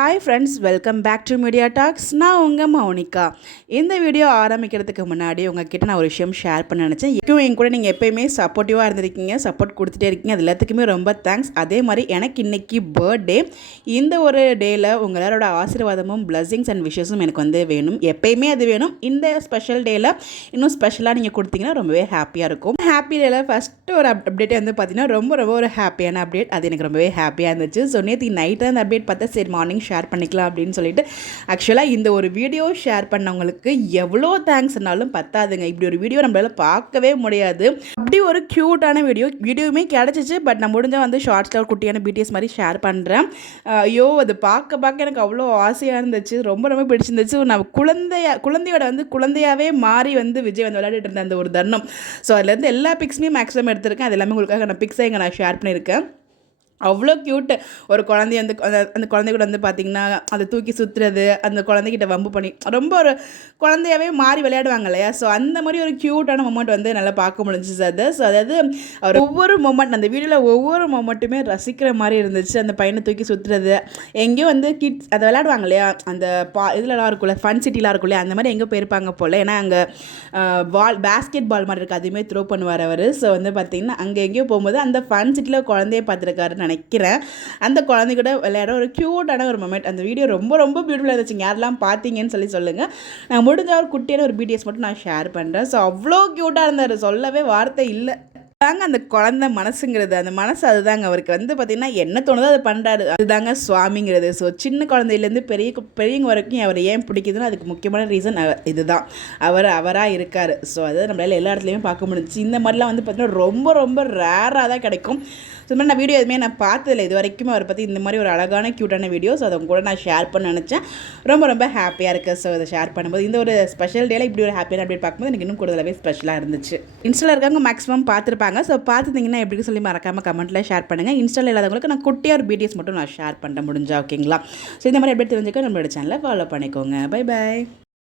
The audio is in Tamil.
Hi friends, welcome back to media talks. நான் உங்கள் மௌனிகா. இந்த வீடியோ ஆரம்பிக்கிறதுக்கு முன்னாடி உங்ககிட்ட நான் ஒரு விஷயம் ஷேர் பண்ண நினச்சேன். என் கூட நீங்கள் எப்போயுமே சப்போர்ட்டிவாக இருந்திருக்கீங்க, சப்போர்ட் கொடுத்துட்டே இருக்கீங்க. அது எல்லாத்துக்குமே ரொம்ப தேங்க்ஸ். அதே மாதிரி எனக்கு இன்றைக்கி பர்த்டே. இந்த ஒரு டேயில் உங்கள் எல்லாரோட ஆசீர்வாதமும் பிளஸ்ஸிங்ஸ் அண்ட் விஷஸும் எனக்கு வந்து வேணும். எப்போயுமே அது வேணும். இந்த ஸ்பெஷல் டேயில் இன்னும் ஸ்பெஷலாக நீங்கள் கொடுத்தீங்கன்னா ரொம்பவே ஹாப்பியாக இருக்கும். ஹாப்பி டேயில் ஃபஸ்ட்டு ஒரு அப்டேட்டே வந்து பார்த்தீங்கன்னா ரொம்ப ஒரு ஹாப்பியான அப்டேட். அது எனக்கு ரொம்பவே ஹாப்பியாக இருந்துச்சு. ஸோ நேற்று நைட்டாக அந்த அப்டேட் பார்த்தா சரி மார்னிங் ஷேர் பண்ணிக்கலாம் அப்படின்னு சொல்லிட்டு ஆக்சுவலாக இந்த ஒரு வீடியோ ஷேர் பண்ணவங்களுக்கு எவ்வளோ தேங்க்ஸ்னாலும் பத்தாதுங்க. இப்படி ஒரு வீடியோ நம்மளால பார்க்கவே முடியாது. அப்படி ஒரு க்யூட்டான வீடியோவுமே கிடச்சிச்சு. பட் நான் முடிஞ்சால் வந்து ஷார்ட்ஸில் ஒரு குட்டியான பிடிஎஸ் மாதிரி ஷேர் பண்ணுறேன். ஐயோ, அது பார்க்க எனக்கு அவ்வளோ ஆசையாக இருந்துச்சு. ரொம்ப பிடிச்சிருந்துச்சு. நான் குழந்தையோட வந்து குழந்தையாகவே மாறி வந்து விஜய் வந்து விளையாடிட்டு இருந்தேன் அந்த ஒரு தருணம். ஸோ அதுலேருந்து எல்லா பிக்ஸுமே மேக்ஸிமம் எடுத்திருக்கேன். அது எல்லாமே உங்களுக்காக நான் பிக்ஸை இங்கே நான் ஷேர் பண்ணியிருக்கேன். அவ்வளோ க்யூட்டு. ஒரு குழந்தைய வந்து அந்த குழந்தை கூட வந்து பார்த்திங்கன்னா அதை தூக்கி சுற்றுறது, அந்த குழந்தைகிட்ட வம்பு பண்ணி ரொம்ப ஒரு குழந்தையாகவே மாறி விளையாடுவாங்க இல்லையா? ஸோ அந்த மாதிரி ஒரு க்யூட்டான மொமெண்ட் வந்து நல்லா பார்க்க முடிஞ்சிச்சு அது. ஸோ அதாவது அவர் ஒவ்வொரு மொமெண்ட் அந்த வீடியோவில் ஒவ்வொரு மொமெண்ட்டுமே ரசிக்கிற மாதிரி இருந்துச்சு. அந்த பையனை தூக்கி சுற்றுறது, எங்கேயோ வந்து கிட்ஸ் அதை விளையாடுவாங்க இல்லையா? அந்த இதுலலாம் இருக்குல்ல, ஃபன் சிட்டிலாம் இருக்கும் இல்லையா? அந்த மாதிரி எங்கே போயிருப்பாங்க போல். ஏன்னா அங்கே பேஸ்கெட் பால் மாதிரி இருக்குது, அதுவுமே த்ரோ பண்ணுவார் அவர். ஸோ வந்து பார்த்திங்கன்னா அங்கே எங்கேயோ போகும்போது அந்த ஃபன் சிட்டியில் குழந்தைய பார்த்துருக்காரு நினைக்கிறேன். அந்த குழந்தை கூட விளையாட ஒரு க்யூட்டான ஒரு மொமெண்ட். அந்த வீடியோ ரொம்ப பியூட்டிஃபுல்லாக இருந்துச்சு. யாரெல்லாம் பார்த்தீங்கன்னு சொல்லுங்கள். நான் முடிஞ்ச ஒரு குட்டியான ஒரு பிடிஎஸ் மட்டும் நான் ஷேர் பண்ணுறேன். ஸோ அவ்வளோ க்யூட்டாக இருந்தார், சொல்லவே வார்த்தை இல்லை. தாங்க அந்த குழந்தை மனசுங்கிறது, அந்த மனசு அதுதாங்க. அவருக்கு வந்து பார்த்திங்கன்னா என்ன தோணுதோ அதை பண்ணுறாரு, அதுதாங்க சுவாமிங்கிறது. ஸோ சின்ன குழந்தையிலேருந்து பெரியவங்க வரைக்கும் அவர் ஏன் பிடிக்குதுன்னு அதுக்கு முக்கியமான ரீசன் இதுதான். அவராக இருக்கார். ஸோ அது நம்மளால் எல்லா இடத்துலையுமே பார்க்க முடிஞ்சிச்சு. இந்த மாதிரிலாம் வந்து பார்த்திங்கன்னா ரொம்ப ரேராக தான் கிடைக்கும். ஸோ இந்த மாதிரி நான் வீடியோ எதுவுமே நான் பார்த்ததில்லை இது வரைக்கும் அவரை பற்றி. இந்த மாதிரி ஒரு அழகான க்யூட்டான வீடியோஸ் அதை கூட நான் ஷேர் பண்ண நினச்சேன். ரொம்ப ஹாப்பியாக இருக்குது. ஸோ அதை ஷேர் பண்ணும்போது இந்த ஒரு ஸ்பெஷல் டேயில் இப்படி ஒரு ஹாப்பியான அப்டேட் பார்க்கும்போது எனக்கு இன்னும் கூடுதலாகவே ஸ்பெஷலாக இருந்துச்சு. இன்ஸ்டாவில் இருக்காங்க மேக்ஸிமம் பார்த்துருப்பாங்க. ஸோ பார்த்துட்டிங்கன்னா எப்படி சொல்லி மறக்காமல் கமெண்ட்டில் ஷேர் பண்ணுங்கள். இன்ஸ்டாவில் இல்லாதவங்களுக்கு நான் குட்டியாக ஒரு பிடிஎஸ் மட்டும் நான் ஷேர் பண்ண முடிஞ்சா ஓகேங்களா? ஸோ இந்த மாதிரி எப்படி தெரிஞ்சுக்க நம்மளோட சேனலை ஃபாலோ பண்ணிக்கோங்க. பை.